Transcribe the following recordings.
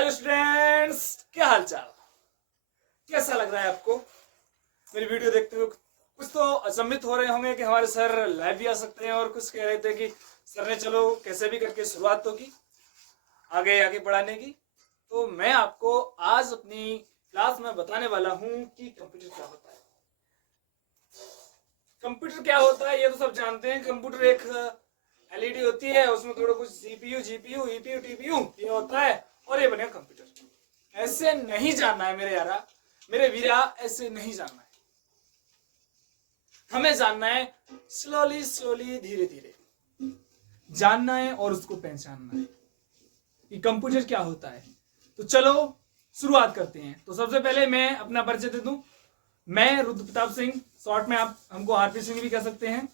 Hello students, क्या हाल चाल? कैसा लग रहा है आपको मेरी वीडियो देखते हुए? कुछ तो अचंभित हो रहे होंगे कि हमारे सर लाइव भी आ सकते हैं, और कुछ कह रहे थे कि सर ने चलो कैसे भी करके शुरुआत तो की आगे आगे बढ़ाने की। तो मैं आपको आज अपनी क्लास में बताने वाला हूं कि कंप्यूटर क्या होता है। कंप्यूटर क्या होता है ये तो सब जानते हैं। कंप्यूटर एक एलईडी होती है, उसमें थोड़ा कुछ सीपीयू, जीपीयू, ईपीयू, टीपीयू ये होता है और ये बनेगा कंप्यूटर। ऐसे नहीं जानना है मेरे यारा, मेरे वीरा, ऐसे नहीं जानना है। हमें जानना है स्लोली स्लोली, धीरे धीरे जानना है और उसको पहचानना है कि कंप्यूटर क्या होता है। तो चलो शुरुआत करते हैं। तो सबसे पहले मैं अपना परिचय दे दूं। मैं रुद्र प्रताप सिंह, शॉर्ट में आप हमको आरपी सिंह भी कह सकते हैं।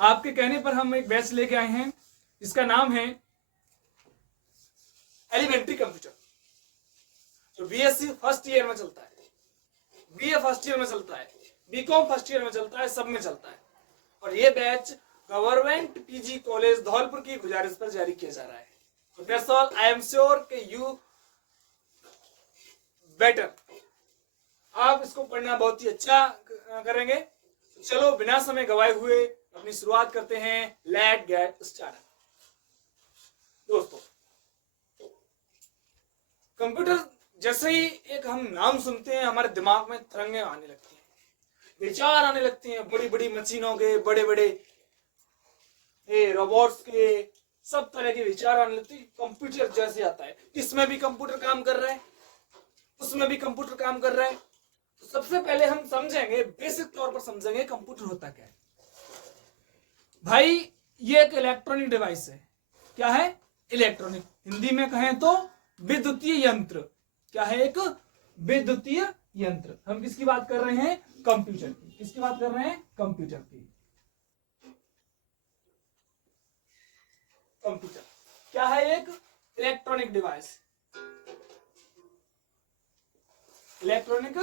आपके कहने पर हम एक बैच लेके आए हैं जिसका नाम है एलिमेंट्री कंप्यूटर। तो बीएससी फर्स्ट ईयर में चलता है, बीए फर्स्ट ईयर में चलता है, बीकॉम फर्स्ट ईयर में चलता है, सब में चलता है। और ये batch government PG college Dholpur की गुजारिश पर जारी किया जा रहा है। तो that's all, I am sure कि यू बेटर, आप इसको पढ़ना बहुत ही अच्छा करेंगे। तो चलो बिना समय गवाए हुए अपनी शुरुआत करते हैं। Let get start. दोस्तों, कंप्यूटर जैसे ही एक हम नाम सुनते हैं हमारे दिमाग में तरंगे आने लगती हैं, विचार आने लगते हैं, बड़ी बड़ी मशीनों के, बड़े बड़े रोबोट्स के, सब तरह के विचार आने लगते हैं। कंप्यूटर जैसे आता है, इसमें भी कंप्यूटर काम कर रहा है, उसमें भी कंप्यूटर काम कर रहा है। तो सबसे पहले हम समझेंगे, बेसिक तौर पर समझेंगे कंप्यूटर होता क्या है। भाई ये एक इलेक्ट्रॉनिक डिवाइस है। क्या है? इलेक्ट्रॉनिक, हिंदी में कहें तो विद्युतीय यंत्र। क्या है? एक विद्युतीय यंत्र। हम किसकी बात कर रहे हैं? कंप्यूटर की। किसकी बात कर रहे हैं? कंप्यूटर की। कंप्यूटर क्या है? एक इलेक्ट्रॉनिक डिवाइस। इलेक्ट्रॉनिक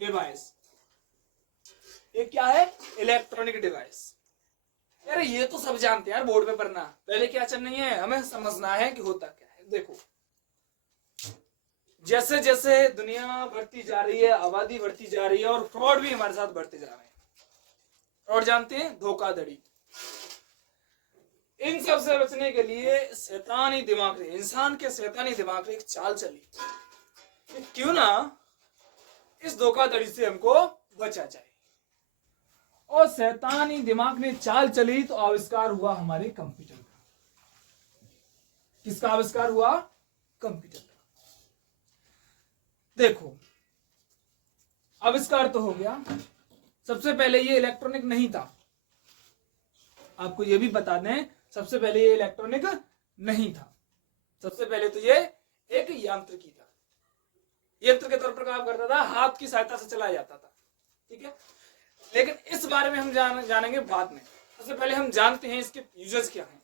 डिवाइस, ये क्या है? Electronic device. यार ये तो सब जानते हैं यार, बोर्ड में पढ़ना। पहले क्या चलना है, हमें समझना है कि होता क्या है। देखो, जैसे जैसे दुनिया बढ़ती जा रही है, आबादी बढ़ती जा रही है, और फ्रॉड भी हमारे साथ बढ़ते जा रहे हैं। फ्रॉड जानते हैं? धोखाधड़ी। इन सब से बचने के लिए शैतानी दिमाग ने, इंसान के शैतानी दिमाग ने एक चाल चली कि क्यों ना इस धोखाधड़ी से हमको बचा जाए। और शैतानी दिमाग ने चाल चली तो आविष्कार हुआ हमारे कंप्यूटर का। किसका आविष्कार हुआ? कंप्यूटर का। देखो, आविष्कार तो हो गया। सबसे पहले ये इलेक्ट्रॉनिक नहीं था, आपको ये भी बता दें, सबसे पहले ये इलेक्ट्रॉनिक नहीं था। सबसे पहले तो ये एक यांत्रिकी था। यंत्र के तौर पर काम करता था, हाथ की सहायता से चलाया जाता था। ठीक है, लेकिन इस बारे में हम जानेंगे बाद में। सबसे पहले हम जानते हैं इसके यूजेस क्या हैं,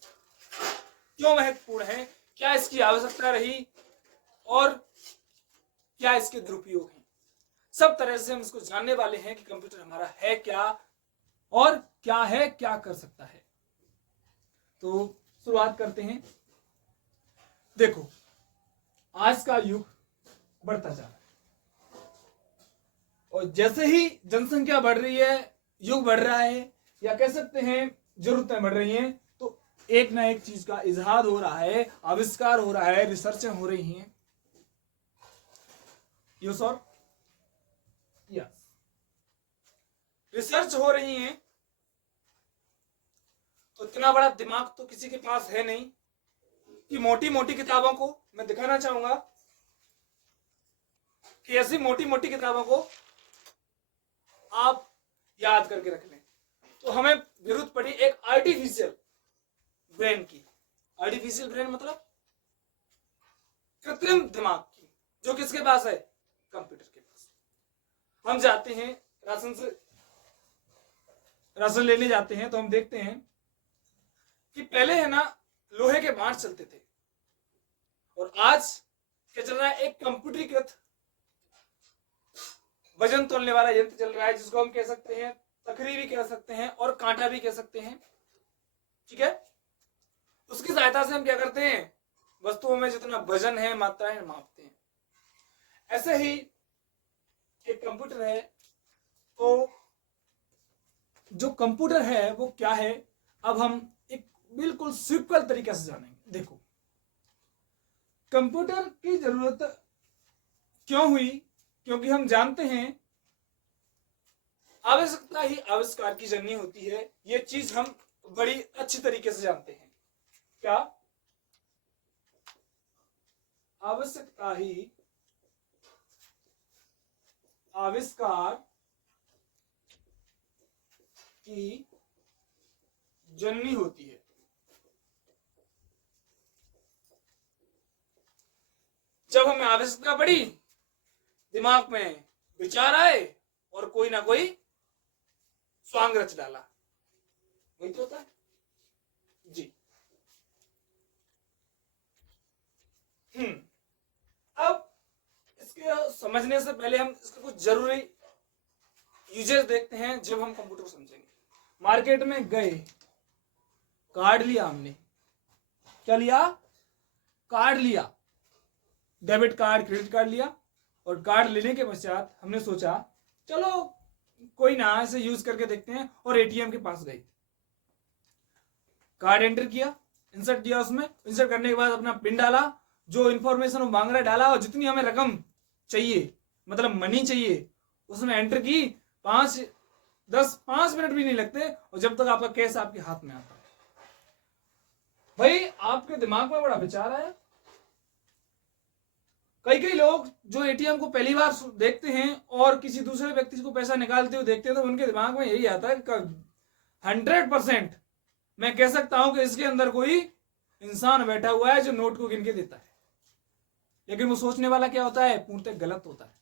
क्यों महत्वपूर्ण है, क्या इसकी आवश्यकता रही, और क्या इसके दुरुपयोग हैं। सब तरह से हम इसको जानने वाले हैं कि कंप्यूटर हमारा है क्या, और क्या है, क्या कर सकता है। तो शुरुआत करते हैं। देखो, आज का युग बढ़ता जा रहा है, और जैसे ही जनसंख्या बढ़ रही है, युग बढ़ रहा है, या कह सकते हैं जरूरतें बढ़ रही हैं, तो एक ना एक चीज का इजहार हो रहा है, आविष्कार हो रहा है, रिसर्चें हो रही हैं। यस और यस, रिसर्च हो रही हैं। तो इतना बड़ा दिमाग तो किसी के पास है नहीं कि मोटी मोटी किताबों को, मैं दिखाना चाहूंगा कि ऐसी मोटी मोटी किताबों को आप याद करके रख लें। तो हमें जरूरत पड़ी एक आर्टिफिशियल ब्रेन की। आर्टिफिशियल ब्रेन मतलब कृत्रिम दिमाग की, जो किसके पास है? कंप्यूटर के पास। हम जाते हैं राशन लेने जाते हैं, तो हम देखते हैं कि पहले है ना लोहे के बांट चलते थे, और आज क्या चल रहा है? एक कंप्यूटरीकृत वजन तोलने वाला यंत्र चल रहा है, जिसको हम कह सकते हैं तखरी भी कह सकते हैं और कांटा भी कह सकते हैं। ठीक है, उसकी सहायता से हम क्या करते हैं? वस्तुओं में जितना वजन है, मात्राएं मापते हैं। ऐसे ही एक कंप्यूटर है, तो जो कंप्यूटर है वो क्या है, अब हम एक बिल्कुल सिंपल तरीके से जानेंगे। देखो, कंप्यूटर की जरूरत क्यों हुई? क्योंकि हम जानते हैं आवश्यकता ही आविष्कार की जननी होती है। ये चीज हम बड़ी अच्छी तरीके से जानते हैं। क्या? आवश्यकता ही आविष्कार की जननी होती है। जब हमें आवश्यकता पड़ी, दिमाग में विचार आए और कोई ना कोई स्वांग रच डाला, वही तो होता है जी। अब इसके समझने से पहले हम इसके कुछ जरूरी यूजेस देखते हैं। जब हम कंप्यूटर को समझेंगे, मार्केट में गए, कार्ड लिया हमने, क्या लिया? कार्ड लिया, डेबिट कार्ड, क्रेडिट कार्ड लिया। और कार्ड लेने के पश्चात हमने सोचा चलो कोई ना, इसे यूज करके देखते हैं, और एटीएम के पास गए, कार्ड एंटर किया, इंसर्ट किया, उसमें इंसर्ट करने के बाद अपना पिन डाला, जो इंफॉर्मेशन वो मांग रहा है डाला, और जितनी हमें रकम चाहिए, मतलब मनी चाहिए, उसमें एंटर की। 5 मिनट भी नहीं लगते, और जब तक आपका कैश आपके हाथ में आता है। भाई आपके दिमाग में बड़ा विचार आया। कई लोग जो एटीएम को पहली बार देखते हैं और किसी दूसरे व्यक्ति को पैसा निकालते हुए देखते हैं, तो उनके दिमाग में यही आता है कि 100% मैं कह सकता हूं कि इसके अंदर कोई इंसान बैठा हुआ है जो नोट को गिन के देता है। लेकिन वो सोचने वाला क्या होता है? पूर्णतः गलत होता है,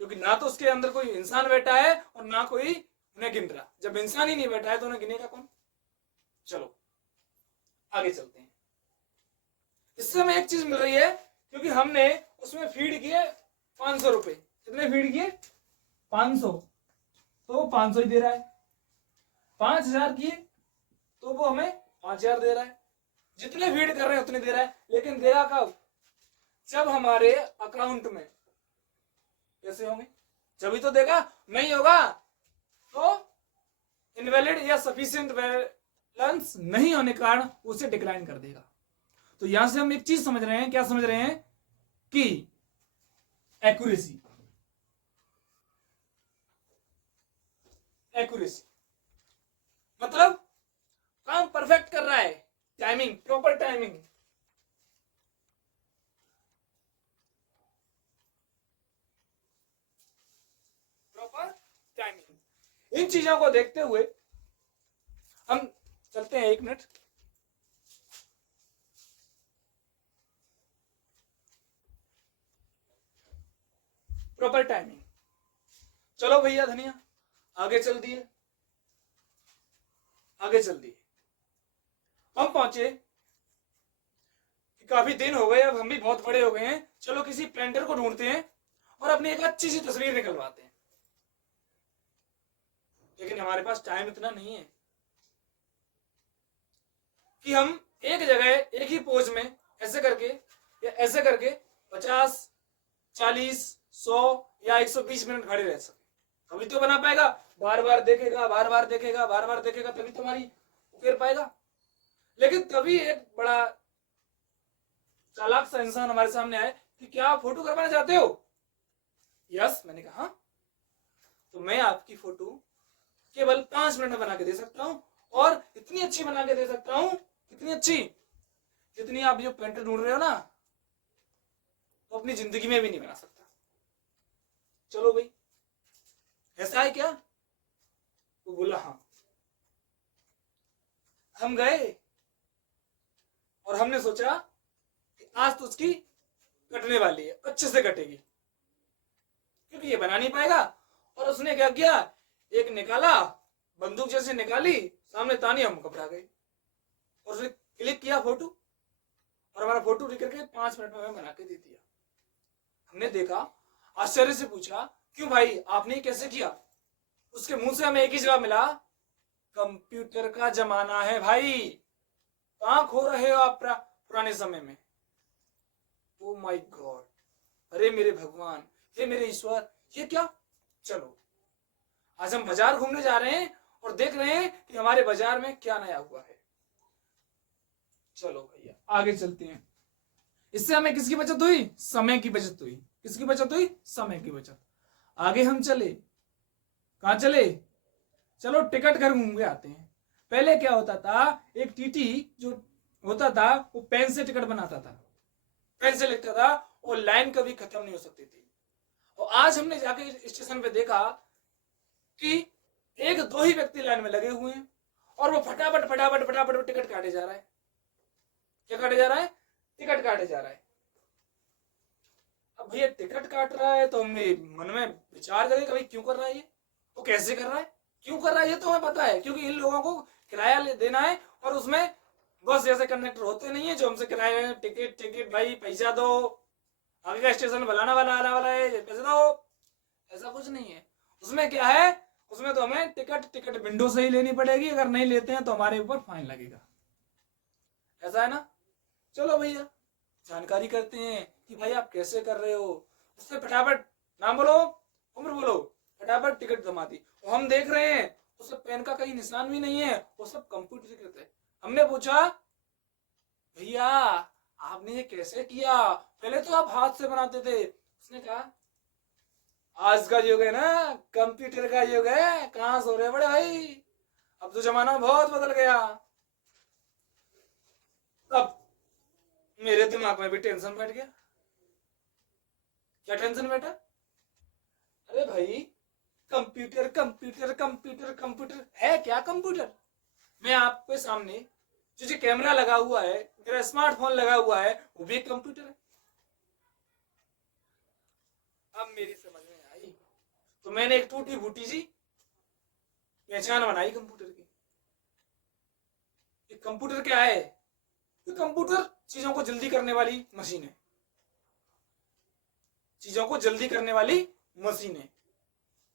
क्योंकि ना तो उसके अंदर कोई इंसान बैठा है और ना कोई उन्हें गिन रहा। जब इंसान ही नहीं बैठा है तो उन्हें गिनेगा कौन? चलो आगे चलते हैं। इससे हमें एक चीज मिल रही है, क्योंकि हमने उसमें फीड किए 500 रुपए। कितने फीड किए? 500, तो वो 500 ही दे रहा है। 5000 किए तो वो हमें 5000 दे रहा है। जितने फीड कर रहे हैं उतने दे रहा है। लेकिन देगा कब? जब हमारे अकाउंट में कैसे होंगे, जब ही तो देगा। नहीं होगा तो इनवैलिड या सफिशिएंट बैलेंस नहीं होने के कारण उसे डिक्लाइन कर देगा। तो यहां से हम एक चीज समझ रहे हैं। क्या समझ रहे हैं? कि एक्यूरेसी मतलब काम परफेक्ट कर रहा है, टाइमिंग, प्रॉपर टाइमिंग। इन चीजों को देखते हुए हम चलते हैं। 1 मिनट। Proper timing. चलो भैया धनिया, आगे चल दिए। हम पहुंचे कि काफी दिन हो गए, अब हम भी बहुत बड़े हो गए हैं, चलो किसी पेंटर को ढूंढते हैं और अपनी एक अच्छी सी तस्वीर निकलवाते हैं। लेकिन हमारे पास टाइम इतना नहीं है कि हम एक जगह एक ही पोज में ऐसे करके या ऐसे करके 50, 40, 100 या 120 मिनट खड़े रह सके। कभी तो बना पाएगा। बार बार देखेगा, बार बार देखेगा, बार बार देखेगा, तभी तुम्हारी उकेर पाएगा। लेकिन तभी एक बड़ा चालाक सा इंसान हमारे सामने आए कि क्या आप फोटो करवाना चाहते हो? यस, मैंने कहा हाँ। तो मैं आपकी फोटो केवल 5 मिनट में बना के दे सकता हूं, और इतनी अच्छी बना के दे सकता हूं, इतनी अच्छी जितनी आप जो पेंटर ढूंढ रहे हो ना, वो अपनी जिंदगी में भी नहीं बना सकता। चलो भाई, ऐसा है क्या? वो बोला हाँ। हम गए और हमने सोचा कि आज तो उसकी कटने वाली है, अच्छे से कटेगी, क्योंकि ये बना नहीं पाएगा। और उसने क्या किया? एक निकाला, बंदूक जैसे निकाली, सामने तानी, हम घबरा गए। और उसने क्लिक किया फोटो, और हमारा फोटो लेकर के 5 मिनट में बना के दे दिया। हमने देखा, आश्चर्य से पूछा क्यों भाई आपने कैसे किया? उसके मुंह से हमें एक ही जवाब मिला, कंप्यूटर का जमाना है भाई, कहां खो रहे हो आप पुराने समय में। ओ माय गॉड, अरे मेरे भगवान, हे मेरे ईश्वर, ये क्या। चलो आज हम बाजार घूमने जा रहे हैं और देख रहे हैं कि हमारे बाजार में क्या नया हुआ है। चलो भैया आगे चलते हैं। इससे हमें किसकी बचत हुई? समय की बचत हुई। किसकी बचत हुई? समय की बचत। आगे हम चले, कहां चले? चलो टिकट घर घूम के आते हैं। पहले क्या होता था, एक टीटी जो होता था वो पेन से टिकट बनाता था, पेन से लिखता था, और लाइन कभी खत्म नहीं हो सकती थी। और आज हमने जाके स्टेशन पे देखा कि एक दो ही व्यक्ति लाइन में लगे हुए हैं और वो फटाफट फटाफट फटाफट टिकट काटे जा रहा है। क्या काटे जा रहा है? टिकट काटे जा रहा है। अब भैया टिकट काट रहा है तो हमने मन में विचार करें कभी क्यों कर रहा है ये, वो कैसे कर रहा है, क्यों कर रहा है, ये तो हमें पता है, क्योंकि इन लोगों को किराया देना है और उसमें बस जैसे कंडक्टर होते नहीं है जो हमसे किराया, टिकट टिकट भाई पैसा दो, आगे का स्टेशन बनाना वाला आने वाला है, पैसे दो। ऐसा कुछ नहीं है। उसमें क्या है, उसमें तो हमें टिकट विंडो से ही लेनी पड़ेगी, अगर नहीं लेते हैं तो हमारे ऊपर फाइन लगेगा। ऐसा है ना। चलो भैया जानकारी करते हैं कि भाई आप कैसे कर रहे हो। उससे फटाफट नाम बोलो, उम्र बोलो, फटाफट टिकट जमा दी। और हम देख रहे हैं उस पेन का कहीं निशान भी नहीं है, वो सब कंप्यूटरीकृत है। हमने पूछा भैया आपने ये कैसे किया, पहले तो आप हाथ से बनाते थे। उसने कहा आज का युग है ना, कंप्यूटर का युग है, कहां सो रहे बड़े भाई, अब तो जमाना बहुत बदल गया। अब मेरे दिमाग में भी टेंशन बैठ गया। क्या टेंशन बैठा? अरे भाई कंप्यूटर कंप्यूटर कंप्यूटर कंप्यूटर है क्या? कंप्यूटर मैं आपके सामने जो कैमरा लगा हुआ है, मेरा स्मार्टफोन लगा हुआ है, वो भी एक कंप्यूटर है। अब मेरी समझ में आई तो मैंने एक टूटी फूटी सी पहचान बनाई कंप्यूटर की। ये कंप्यूटर क्या है? ये कंप्यूटर चीजों को जल्दी करने वाली मशीन है, चीजों को जल्दी करने वाली मशीन है।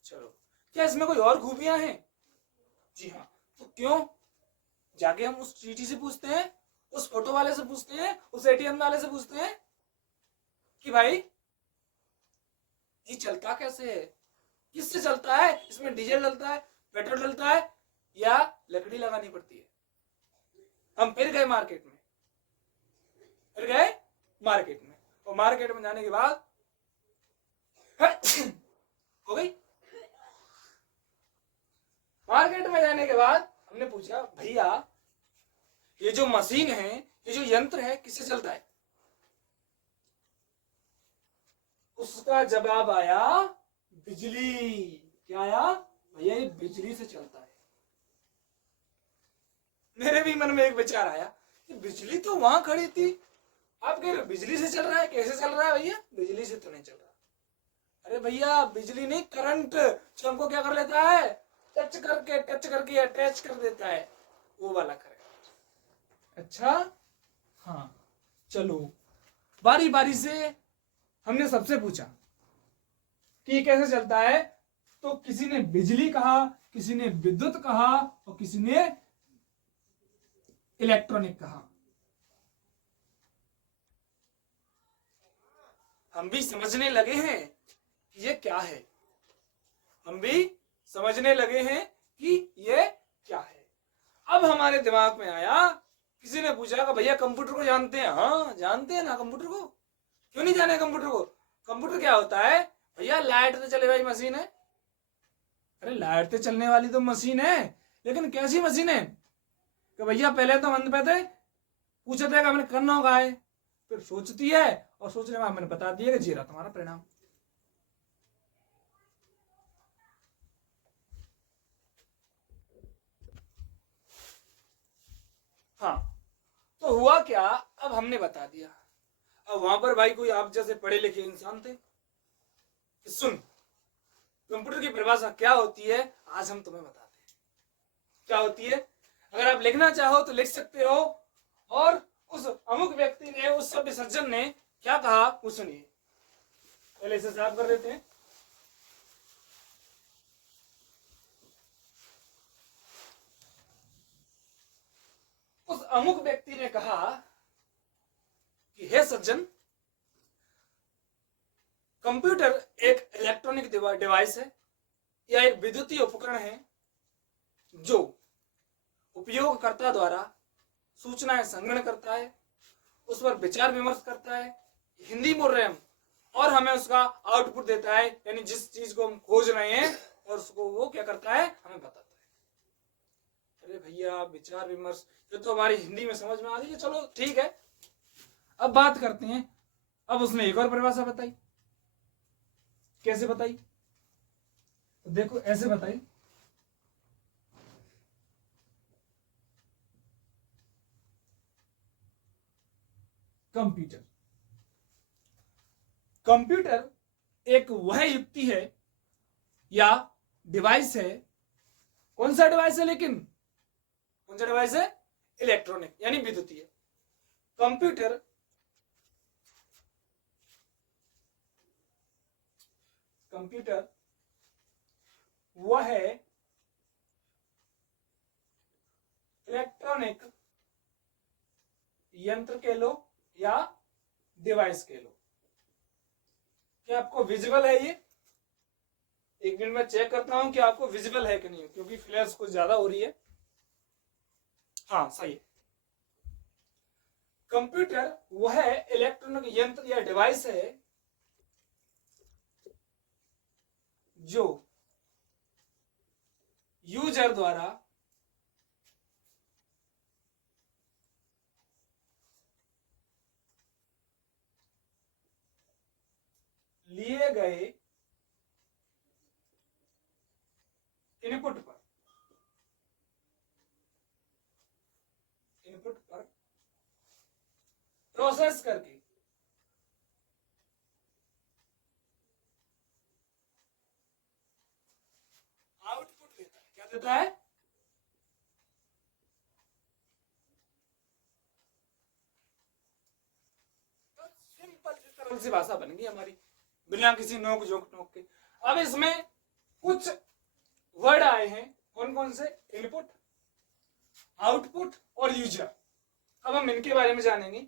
चलो क्या इसमें कोई और खूबियां हैं? जी हाँ। तो क्यों जाके हम उस चीटी से पूछते हैं, उस फोटो वाले से पूछते हैं, उस एटीएम वाले से पूछते हैं कि भाई ये चलता कैसे है, किससे चलता है, इसमें डीजल डलता है, पेट्रोल डलता है, या लकड़ी लगानी पड़ती है। हम फिर गए मार्केट में, और मार्केट में जाने के बाद हो गई। मार्केट में जाने के बाद हमने पूछा भैया ये जो मशीन है, ये जो यंत्र है, किससे चलता है? उसका जवाब आया बिजली। क्या आया? भैया ये बिजली से चलता है। मेरे भी मन में एक विचार आया कि बिजली तो वहां खड़ी थी, आप कह रहे बिजली से चल रहा है, कैसे चल रहा है भैया? बिजली से तो नहीं चल रहा। अरे भैया बिजली नहीं, करंट जो हमको क्या कर लेता है, टच करके अटैच कर देता है, वो वाला करंट। अच्छा हाँ। चलो बारी बारी से हमने सबसे पूछा कि ये कैसे चलता है, तो किसी ने बिजली कहा, किसी ने विद्युत कहा, और किसी ने इलेक्ट्रॉनिक कहा। हम भी समझने लगे हैं कि ये क्या है, हम भी समझने लगे हैं कि ये क्या है। अब हमारे दिमाग में आया, किसी ने पूछा कि भैया कंप्यूटर को जानते हैं? हाँ जानते हैं ना कंप्यूटर को, क्यों नहीं जाने कंप्यूटर को? कंप्यूटर क्या होता है भैया? लाइट से चले वाली मशीन है। अरे लाइट से चलने वाली तो मशीन है, लेकिन कैसी मशीन है कि भैया पहले तो मन पे थे, पूछते थे कि हमने करना होगा है, फिर सोचती है और सोचने में मैंने बता दिया कि जीरा तुम्हारा परिणाम। हाँ तो हुआ क्या, अब हमने बता दिया। अब वहां पर भाई कोई आप जैसे पढ़े लिखे इंसान थे, सुन कंप्यूटर की परिभाषा क्या होती है आज हम तुम्हें बताते हैं। क्या होती है, अगर आप लिखना चाहो तो लिख सकते हो, और उस अमुक व्यक्ति ने, उस सभ्य सज्जन ने क्या कहा वो सुनिए। पहले इसे साफ कर देते हैं। उस अमुक व्यक्ति ने कहा कि हे सज्जन, कंप्यूटर एक इलेक्ट्रॉनिक डिवाइस है या एक विद्युतीय उपकरण है जो उपयोगकर्ता द्वारा सूचनाएं संग्रहण करता है, उस पर विचार विमर्श करता है, हिंदी बोल रहे हैं हम, और हमें उसका आउटपुट देता है, यानी जिस चीज को हम खोज रहे हैं और उसको वो क्या करता है, हमें बताता है। अरे भैया विचार विमर्श ये तो हमारी हिंदी में समझ में आ गई, चलो ठीक है। अब बात करते हैं, अब उसने एक और परिभाषा बताई। कैसे बताई? तो देखो ऐसे बताई, कंप्यूटर कंप्यूटर एक वह युक्ति है या डिवाइस है। कौन सा डिवाइस है? लेकिन कौन सा डिवाइस है? इलेक्ट्रॉनिक यानी विद्युतीय। कंप्यूटर वह है इलेक्ट्रॉनिक यंत्र कह लो या डिवाइस कह लो। क्या आपको विजिबल है ये? एक मिनट में चेक करता हूं कि आपको विजिबल है कि नहीं, क्योंकि फ्लैश कुछ ज्यादा हो रही है। हाँ सही है। कंप्यूटर वह इलेक्ट्रॉनिक यंत्र या डिवाइस है जो यूजर द्वारा लिए गए इनपुट पर प्रोसेस करके आउटपुट देता है। क्या देता है? तो सिंपल सरल सी भाषा बन गई हमारी, बिना किसी नोक जोक टोक के। अब इसमें कुछ वर्ड आए हैं, कौन कौन से? इनपुट, आउटपुट और यूजर। अब हम इनके बारे में जानेंगे।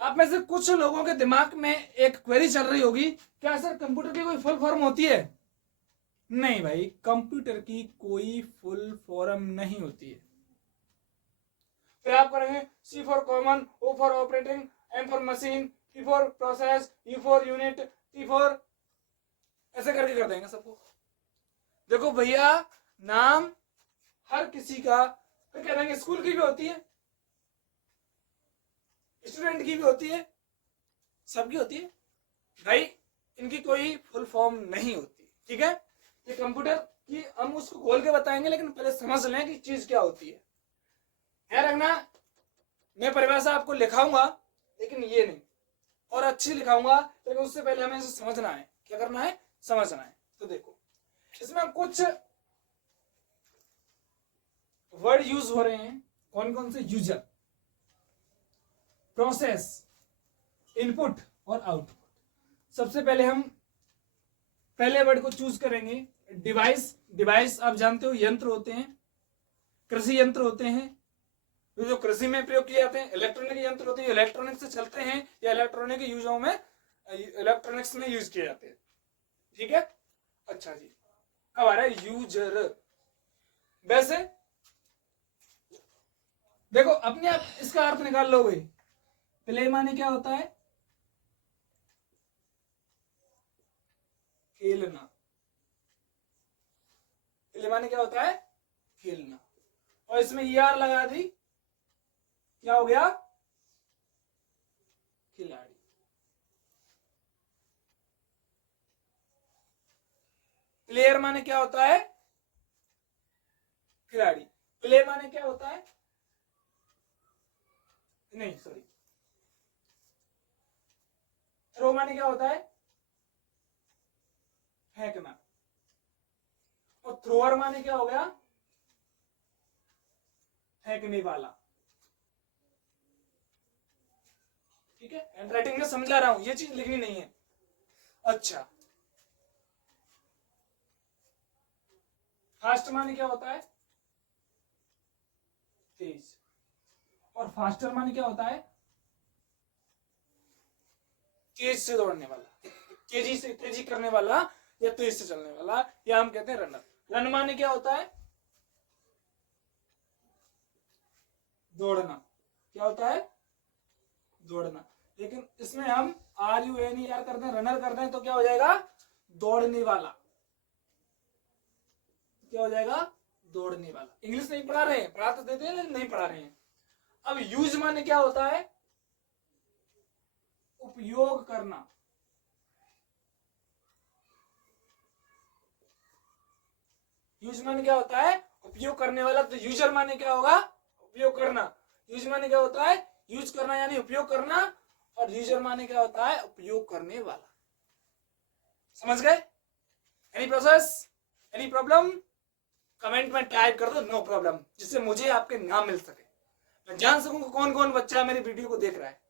आप में से कुछ लोगों के दिमाग में एक क्वेरी चल रही होगी, क्या सर कंप्यूटर की कोई फुल फॉर्म होती है? नहीं भाई, कंप्यूटर की कोई फुल फॉर्म नहीं होती है। फिर आप करेंगे C for common, O for operating, M for machine, P for process, U for unit, T for, ऐसे करके कर देंगे सबको। देखो भैया, नाम हर किसी का, फिर कह देंगे स्कूल की भी होती है, स्टूडेंट की भी होती है, सबकी होती है भाई। इनकी कोई फुल फॉर्म नहीं होती, ठीक है। ये कंप्यूटर की हम उसको खोल के बताएंगे, लेकिन पहले समझ लें कि चीज क्या होती है। ध्यान रखना, मैं परिभाषा आपको लिखाऊंगा लेकिन ये नहीं, और अच्छी लिखाऊंगा, लेकिन उससे पहले हमें इसे समझना है। क्या करना है? समझना है। तो देखो, इसमें कुछ वर्ड यूज हो रहे हैं। कौन कौन से? यूजर, प्रोसेस, इनपुट और आउटपुट। सबसे पहले हम पहले वर्ड को चूज करेंगे, डिवाइस। डिवाइस आप जानते हो यंत्र होते हैं, कृषि यंत्र होते हैं, जो कृषि में प्रयोग किए जाते हैं। इलेक्ट्रॉनिक यंत्र होते हैं, इलेक्ट्रॉनिक से चलते हैं या इलेक्ट्रॉनिक यूजों में, इलेक्ट्रॉनिक्स में यूज किए जाते हैं, ठीक है। अच्छा जी, अब आ रहा है यूजर। वैसे देखो, अपने आप इसका अर्थ निकाल लोगे। प्ले माने क्या होता है? खेलना। प्ले माने क्या होता है? खेलना। और इसमें ER लगा दी, क्या हो गया? खिलाड़ी। प्लेयर माने क्या होता है? खिलाड़ी। प्ले माने क्या होता है? नहीं सॉरी, थ्रो माने क्या होता है? फेंकना। और थ्रोअर माने क्या हो गया? फेंकने वाला, ठीक है। हैंड राइटिंग में समझा रहा हूं, ये चीज लिखनी नहीं है। अच्छा, फास्ट माने क्या होता है? तेज। और फास्टर माने क्या होता है? तेज से दौड़ने वाला, तेजी करने वाला या तेज से चलने वाला, या हम कहते हैं रनर। रन माने क्या होता है? दौड़ना। क्या होता है? दौड़ना। लेकिन इसमें हम RUNER करते हैं, रनर करते हैं, तो क्या हो जाएगा? दौड़ने वाला। क्या हो जाएगा? दौड़ने वाला। इंग्लिश नहीं पढ़ा रहे हैं, पढ़ा तो देते हैं लेकिन नहीं पढ़ा रहे हैं। अब यूज माने क्या होता है? उपयोग करना। यूज माने क्या होता है? उपयोग करने वाला। तो यूजर माने क्या होगा? उपयोग करना। यूज माने क्या होता है? यूज करना यानी उपयोग करना, और यूजर माने क्या होता है? उपयोग करने वाला। समझ गए? Any process, any problem? Comment में टाइप कर दो नो प्रॉब्लम, जिससे मुझे आपके नाम मिल सके, मैं जान सकूं कौन कौन बच्चा मेरी वीडियो को देख रहा है,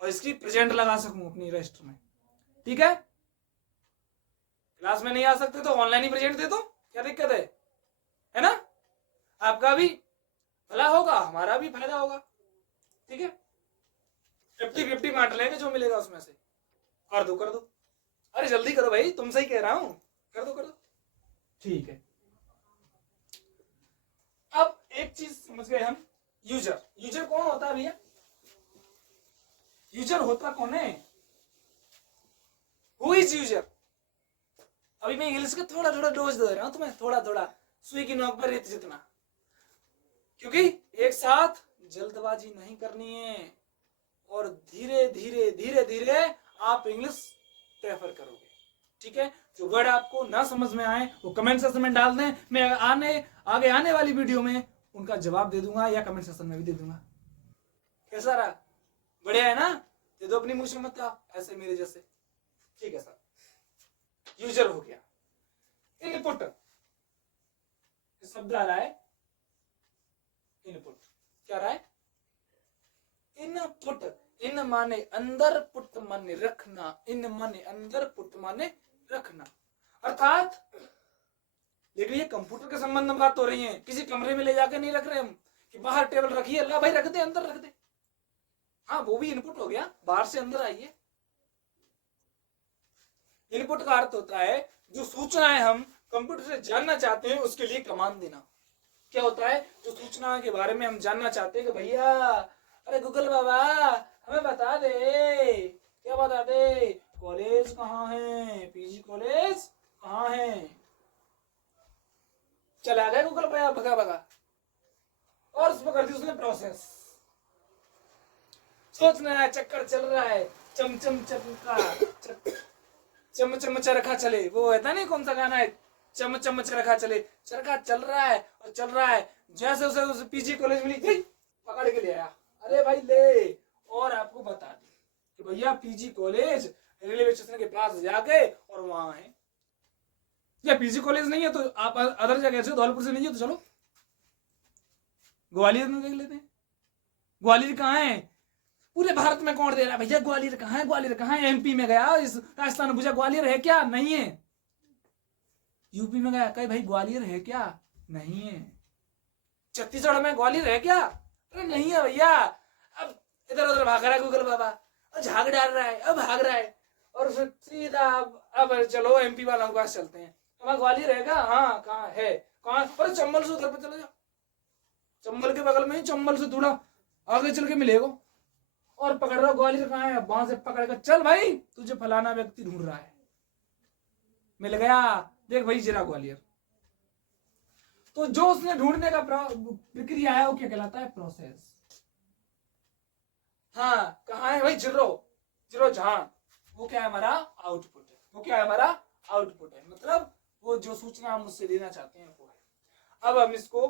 और इसकी प्रेजेंट लगा सकूं अपनी रजिस्टर में। ठीक है? क्लास में नहीं आ सकते तो ऑनलाइन ही प्रेजेंट दे दो, क्या दिक्कत है ना? आपका भी भला होगा, हमारा भी फायदा होगा। ठीक है? 50-50 बांट लेंगे, जो मिलेगा उसमें से। कर दो। अरे जल्दी करो भाई, तुमसे ही कह रहा हूं, कर दो। ठीक है। अब एक चीज समझ गए हम, यूजर कौन होता है भैया? यूजर होता कौन है? Who is user? अभी मैं इंग्लिश का थोड़ा डोज दे रहा हूं तुम्हें, थोड़ा सुई की नोक पर रेत जितना, क्योंकि एक साथ जल्दबाजी नहीं करनी है, और धीरे आप इंग्लिश प्रेफर करोगे। ठीक है? जो वर्ड आपको ना समझ में आए वो कमेंट सेक्शन में डाल दें, मैं आगे आने वाली वीडियो में उनका जवाब दे दूंगा, या कमेंट सेक्शन में भी दे दूंगा। कैसा रहा? बढ़िया है ना? दे दो अपनी मुंह से मत था, ऐसे मेरे जैसे। ठीक है सर, यूजर हो गया। इनपुट शब्द आ रहा है, इनपुट क्या रहा है? इनपुट। इन माने अंदर, पुट माने रखना। इन माने अंदर, पुट माने रखना। अर्थात लेकिन ये कंप्यूटर के संबंध में बात हो रही है, किसी कमरे में ले जाके नहीं रख रहे हम कि बाहर टेबल रखिए, अल्लाह भाई रख दे, अंदर रख दे। हाँ, वो भी इनपुट हो गया, बाहर से अंदर आइए। इनपुट का अर्थ होता है जो सूचनाएं हम कंप्यूटर से जानना चाहते हैं उसके लिए कमांड देना। क्या होता है? जो सूचना के बारे में हम जानना चाहते हैं कि भैया, अरे गूगल बाबा हमें बता दे, क्या बता दे? कॉलेज कहाँ है, PG कॉलेज कहाँ है? चला गया गूगल पे, भगा और उस पर कर दी उसने प्रोसेस। सोचना है, चक्कर चल रहा है, चम चरखा चले, वो है नहीं, कौन सा गाना है? चम चरखा चले, चरखा चल रहा है। जैसे उसे PG कॉलेज मिली, पकड़ के ले आया, अरे भाई ले, और आपको बता दी कि भैया PG कॉलेज रेलवे स्टेशन के पास जाके, और वहां है। या PG कॉलेज नहीं है तो आप अदर जगह से, धौलपुर से नहीं है तो चलो ग्वालियर में देख लेते हैं। ग्वालियर कहाँ है? पूरे भारत में कौन दे रहा है भैया? ग्वालियर कहाँ है? ग्वालियर कहाँ है? MP में गया, इस राजस्थान में पूछा ग्वालियर है क्या? नहीं है। UP में गया, कहीं भाई ग्वालियर है क्या? नहीं है। छत्तीसगढ़ में ग्वालियर है क्या? अरे नहीं है भैया। अब इधर उधर भाग रहा है गूगल बाबा, झाग डाल रहा है, अब भाग रहा है, और फिर सीधा अब चलो MP वालों के पास चलते हैं। वहां ग्वालियर रहेगा? हाँ, कहाँ है? कहाँ? अरे चंबल से उधर पे चले जाओ, चंबल के बगल में ही, चंबल से थोड़ा आगे चल के मिलेगा, और पकड़ रहा हो ग्वालियर कहाँ है, वहां से पकड़ कर चल भाई, तुझे फलाना व्यक्ति ढूंढ रहा है, मिल गया, देख भाई जरा ग्वालियर। तो जो उसने ढूंढने का प्रक्रिया है वो क्या कहलाता है? प्रोसेस। हाँ, कहाँ है भाई? जीरो जहां, वो क्या है? हमारा आउटपुट है। वो क्या है? हमारा आउटपुट है, मतलब वो जो सूचना हम उससे लेना चाहते हैं वो है। अब हम इसको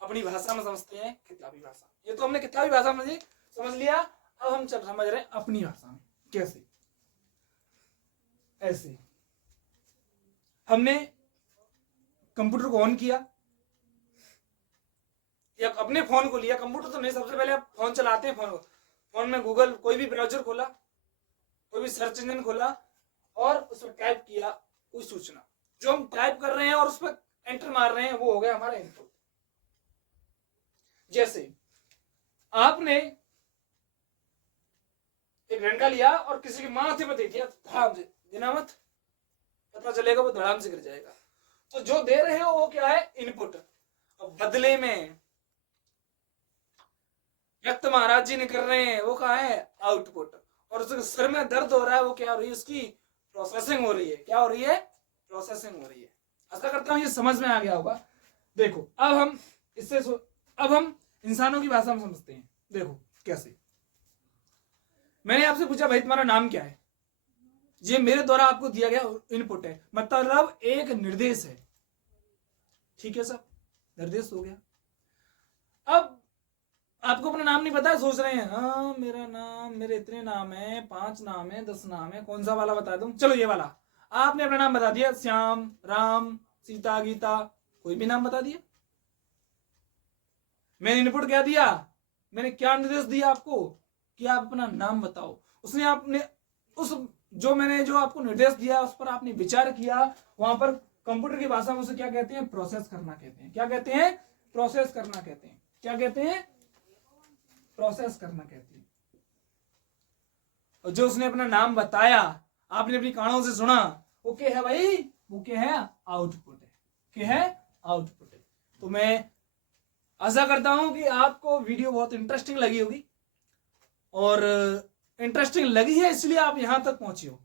अपनी भाषा में समझते हैं, किताबी भाषा। ये तो हमने किताबी भाषा में समझ लिया, अब हम समझ रहे हैं अपनी भाषा में। कैसे? ऐसे हमने कंप्यूटर को ऑन किया, या अपने फोन को लिया, कंप्यूटर तो नहीं, सबसे पहले आप फोन चलाते हैं, फोन में गूगल कोई भी ब्राउजर खोला, कोई भी सर्च इंजन खोला, और उस पर टाइप किया कोई सूचना, जो हम टाइप कर रहे हैं और उस पर एंटर मार रहे हैं, वो हो गया हमारा इनपुट। जैसे आपने एक डंडा लिया और किसी के माथे पे दे दिया, धड़ाम से, देना मत, पता चलेगा वो धड़ाम से गिर जाएगा। तो जो दे रहे हो वो क्या है, इनपुट। अब बदले में व्यक्त महाराज जी ने कर रहे हैं, वो क्या है, आउटपुट। और उसके सर में दर्द हो रहा है, वो क्या हो रही है, उसकी प्रोसेसिंग हो रही है। क्या हो रही है, प्रोसेसिंग हो रही है। आशा करता हूं ये समझ में आ गया होगा। देखो अब हम इससे अब हम इंसानों की भाषा में समझते हैं। देखो कैसे, मैंने आपसे पूछा भाई तुम्हारा नाम क्या है, ये मेरे द्वारा आपको दिया गया इनपुट है, मतलब एक निर्देश है। ठीक है सब, निर्देश हो गया। अब आपको अपना नाम नहीं पता है, सोच रहे हैं हाँ मेरा नाम, मेरे इतने नाम है, 5 नाम है, 10 नाम है, कौन सा वाला बता दूं, चलो ये वाला। आपने अपना नाम बता दिया, श्याम, राम, सीता, गीता, कोई भी नाम बता दिया। मैंने इनपुट क्या दिया, मैंने क्या निर्देश दिया आपको कि आप अपना नाम बताओ। उसने आपने उस जो मैंने जो आपको निर्देश दिया उस पर आपने विचार किया। वहां पर कंप्यूटर की भाषा में उसे क्या कहते हैं, प्रोसेस करना कहते हैं। क्या कहते हैं, प्रोसेस करना कहते हैं। क्या कहते हैं, प्रोसेस करना कहते हैं। और जो उसने अपना नाम बताया, आपने अपनी कानों से सुना, वो क्या है भाई, वो क्या है, आउटपुट है। क्या है, आउटपुट है। तो मैं आशा करता हूं कि आपको वीडियो बहुत इंटरेस्टिंग लगी होगी, और इंटरेस्टिंग लगी है इसलिए आप यहां तक पहुंचे हो।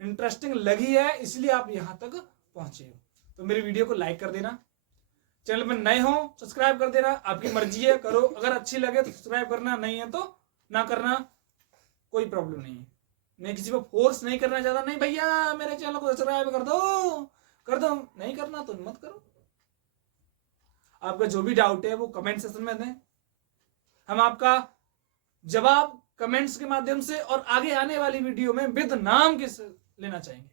इंटरेस्टिंग लगी है इसलिए आप यहां तक पहुंचे हो। तो मेरी वीडियो को लाइक कर देना, चैनल पर नए हो सब्सक्राइब कर देना, आपकी मर्जी है, करो। अगर अच्छी लगे तो सब्सक्राइब करना, नहीं है तो ना करना, कोई प्रॉब्लम नहीं है। मैं किसी को फोर्स नहीं करना चाहता, नहीं भैया मेरे चैनल को सब्सक्राइब कर दो, नहीं करना तो मत करो। आपका जो भी डाउट है वो कमेंट सेक्शन में दें, हम आपका जवाब कमेंट्स के माध्यम से और आगे आने वाली वीडियो में विद नाम के लेना चाहेंगे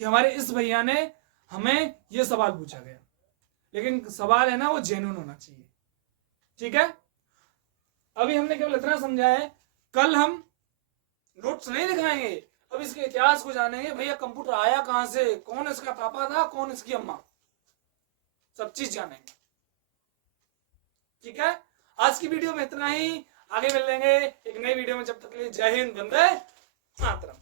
कि हमारे इस भैया ने हमें ये सवाल पूछा गया, लेकिन सवाल है ना वो जेन्युइन होना चाहिए। ठीक है, अभी हमने केवल इतना समझा है, कल हम नोट्स नहीं दिखाएंगे, अब इसके इतिहास को जानेंगे। भैया कंप्यूटर आया कहां से, कौन इसका पापा था, कौन इसकी अम्मा, सब चीज जानेंगे। ठीक है, आज की वीडियो में इतना ही, आगे मिल लेंगे एक नई वीडियो में। जब तक के लिए जय हिंद, वंदे मातरम।